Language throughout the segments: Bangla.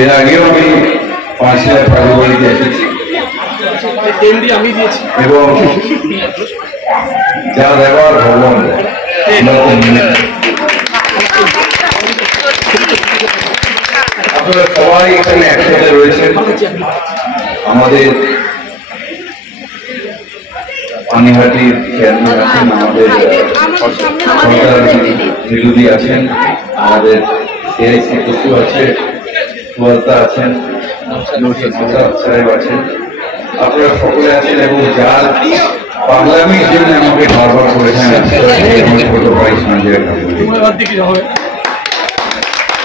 এর আগেও আমি 5,000 পারিবারিক এসেছি এবং যা দেওয়ার ভগবান আপনারা সবাই এখানে একসাথে রয়েছেন। আমাদের পানিহাটির চেয়ারম্যান আছেন, আমাদের বিরোধী আছেন, আমাদের এআইসি টুকু আছে, সুয়ালতা আছেন, সাহেব আছেন, আপনারা সকলে আছেন এবং যার পাগলামির জন্য আমাকে বারবার করেছেন ছোট ভাই সঞ্জয়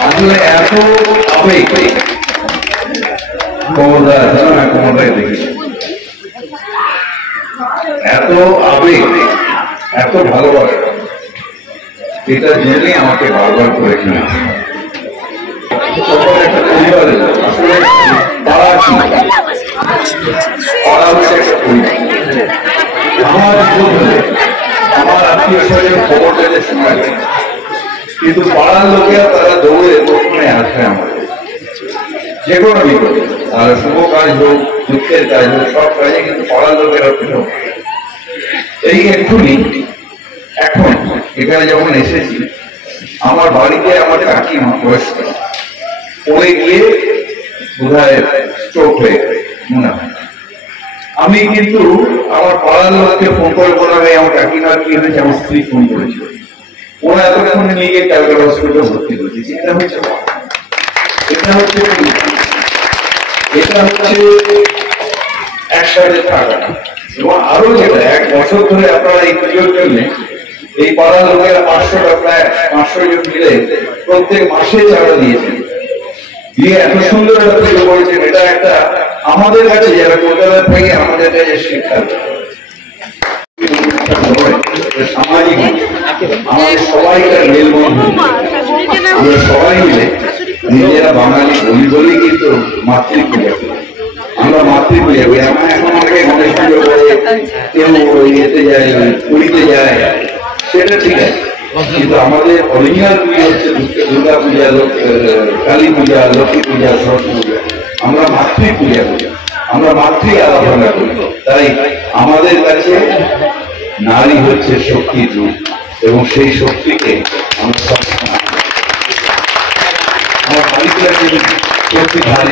আসলে এত আবেগ ক্ষমতা আছে না, ক্ষমতায় দেখি এত আবেগ এত ভালোবাসা, এটার জন্যই আমাকে বারবার করেছেন। একটা পরিবার আসলে পাড়া কি, পাড়া হচ্ছে একটা পরিবার। আমার আত্মীয় স্বজন খবর পেতে সময় লাগে, কিন্তু পাড়ার লোকেরা তারা দৌড়ে প্রথমে আসে আমাদের যে কোনো বিপদে, আর শুভ কাজ হোক, দুঃখের কাজ হোক, সব কাজে কিন্তু পাড়ার লোকেরা পেল। এই এক্ষুনি এখন এখানে যখন এসেছি, আমার বাড়িতে আমার কাকিমা বয়স্ক পড়ে গিয়ে বোধহয় স্ট্রোক হয়ে মনে হয়। আমি কিন্তু আমার পাড়ার লোককে ফোন করে বলা হয় আমার কাকিমার কি হয়েছে, আমার স্ত্রী ফোন করেছিল, ওরা এতক্ষণে নিয়ে গিয়ে ক্যালকাটা হসপিটালে ভর্তি করেছে। এটা হচ্ছে একসাথে থাকা। এবং আরো যেটা 1 বছর ধরে আপনারা এই পুজোর জন্য এই পাড়ার লোকেরা 500 জন মিলে প্রত্যেক মাসে চাঁদা দিয়েছেন, দিয়ে এত সুন্দর একটা পুজো করেছেন। এটা একটা আমাদের কাছে যারা কলকাতা থেকে আমাদের কাছে শিক্ষা, সামাজিক আমাদের সবাইকার মেলবন্ধন, আমরা সবাই মিলে নিজেরা বাঙালি বলি কিন্তু মাতৃপূজা করি, আমরা মাতৃপূজা করি। এখন অনেকে গণেশ পুজো করে, কেউ ইয়েতে যায়, পুরীতে যায়, সেটা ঠিক আছে, কিন্তু আমাদের অরিজিনাল পুজো হচ্ছে দুর্গা পূজা, কালী পূজা, লক্ষ্মী পূজা, সরস্বতী পূজা। আমরা মাতৃপূজা করি, আমরা মাতৃ আরাধনা করি। তাই আমাদের কাছে নারী হচ্ছে শক্তির রূপ এবং সেই শক্তিকে আমরা সবসময় আমার বাড়িতে শক্তি ধারী।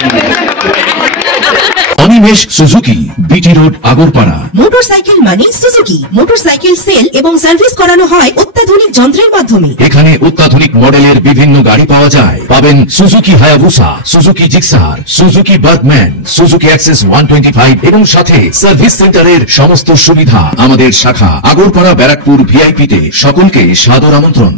Animesh Suzuki, BT road, Agarpara. Motorcycle মানে সুজুকি। মোটরসাইকেল সেল এবং সার্ভিস করানো হয় অত্যাধুনিক যন্ত্রের মাধ্যমে। এখানে অত্যাধুনিক মডেলের বিভিন্ন গাড়ি পাওয়া যায়। পাবেন Suzuki Hayabusa, Suzuki Gixxer, Suzuki Bergman, Suzuki access 125 এবং সাথে সার্ভিস সেন্টারের সমস্ত সুবিধা। আমাদের শাখা আগরপাড়া, ব্যারাকপুর, ভিআইপিতে। সকলকে সাদর আমন্ত্রণ।